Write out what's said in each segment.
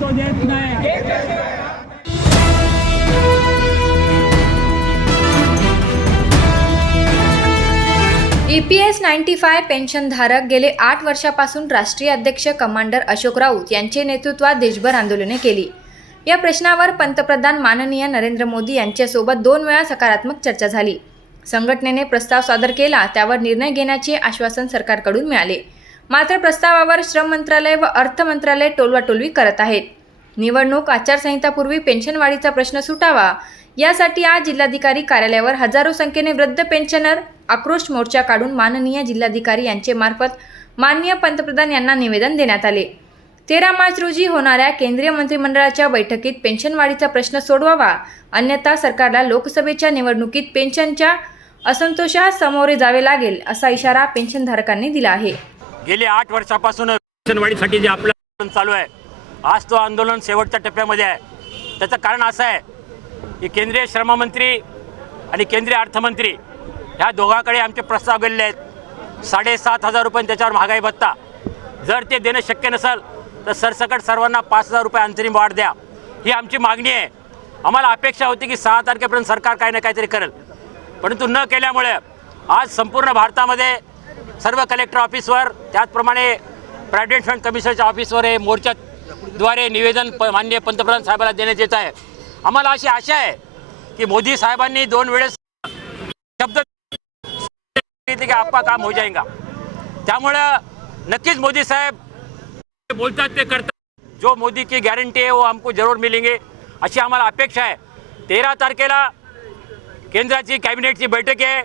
तो देत नाही E P S ninety five पेन्शनधारक गेले आठ वर्षापासून राष्ट्रीय अध्यक्ष कमांडर अशोक राऊत यांचे नेतृत्वात देशभर आंदोलने केली. या प्रश्नावर पंतप्रधान माननीय नरेंद्र मोदी यांच्यासोबत दोन वेळा सकारात्मक चर्चा झाली. संघटनेने प्रस्ताव सादर केला त्यावर निर्णय घेण्याचे आश्वासन सरकारकडून मिळाले. मात्र प्रस्तावावर श्रम मंत्रालय व अर्थ मंत्रालय टोलवाटोलवी करत आहेत. निवडणूक आचारसंहितापूर्वी पेन्शनवाढीचा प्रश्न सुटावा यासाठी आज जिल्हाधिकारी कार्यालयावर हजारो संख्येने वृद्ध पेन्शनर आक्रोश मोर्चा काढून माननीय जिल्हाधिकारी यांचे मार्फत माननीय पंतप्रधान यांना निवेदन देण्यात आले. तेरा मार्च रोजी होणाऱ्या केंद्रीय मंत्रिमंडळाच्या बैठकीत पेन्शनवाढीचा प्रश्न सोडवावा अन्यथा सरकारला लोकसभेच्या निवडणुकीत पेन्शनच्या असंतोषास सामोरे जावे लागेल असा इशारा पेन्शनधारकांनी दिला आहे. गेली आठ वर्षापासून वाढीसाठी जे आपलं आंदोलन चालू आहे आज तो आंदोलन शेवटच्या टप्प्यामध्ये आहे. त्याचं कारण असं आहे की केंद्रीय श्रममंत्री आणि केंद्रीय अर्थमंत्री ह्या दोघांकडे आमचे प्रस्ताव गेलेले आहेत. साडेसात हजार रुपये त्याच्यावर महागाई भत्ता. जर ते देणं शक्य नसेल तर सरसकट सर्वांना पाच हजार रुपये अंतरिम वाढ द्या. ही आमची मागणी आहे. आम्हाला अपेक्षा होती की सहा तारखेपर्यंत सरकार काही ना काहीतरी करेल. परंतु न केल्यामुळे आज संपूर्ण भारतामध्ये सर्व कलेक्टर ऑफिसवर त्याचप्रमाणे प्रायव्हेट फंड कमिशनरच्या ऑफिसवर हे मोर्चाद्वारे निवेदन प माननीय पंतप्रधान साहेबाला देण्यात येत आहे. आम्हाला अशी आशा आहे की मोदी साहेबांनी दोन वेळेस शब्द की आपा काम हो जाएगा त्यामुळं नक्कीच मोदी साहेब बोलतात ते करतात. जो मोदी की गॅरंटी आहे वो हमको जरूर मिलेंगे अशी आम्हाला अपेक्षा आहे. तेरा तारखेला केंद्राची कॅबिनेटची बैठक आहे.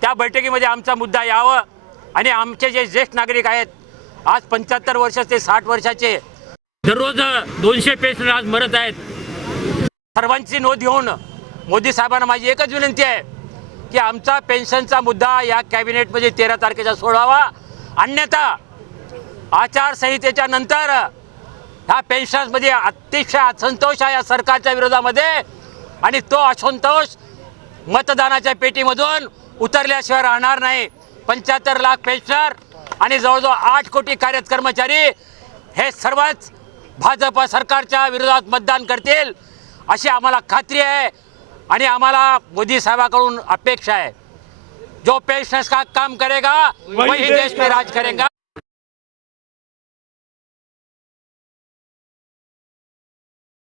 त्या बैठकीमध्ये आमचा मुद्दा यावं. आणि आमचे जे ज्येष्ठ नागरिक आहेत आज पंच्याहत्तर वर्ष ते साठ वर्षाचे दररोज दोनशे पेशंट आज मरत आहेत. सर्वांची नोंद घेऊन मोदी साहेबांना माझी एकच विनंती आहे की आमचा पेन्शनचा मुद्दा या कॅबिनेटमध्ये तेरा तारखेचा सोडावा. अन्यथा आचारसंहितेच्या नंतर ह्या पेन्शन्समध्ये अतिशय असंतोष आहे या सरकारच्या विरोधामध्ये आणि तो असंतोष मतदानाच्या पेटीमधून उतरल्याशिवाय राहणार नाही. पंच्याहत्तर लाख पेन्शनर आणि जवळजवळ आठ कोटी कार्य कर्मचारी हे सर्वच भाजप सरकारच्या विरोधात मतदान करतील अशी आम्हाला खात्री आहे आणि आम्हाला मोदी साहेबाकडून अपेक्षा आहे. जो पेन्शनर्स का काम करेगा वही देश में राज करेगा.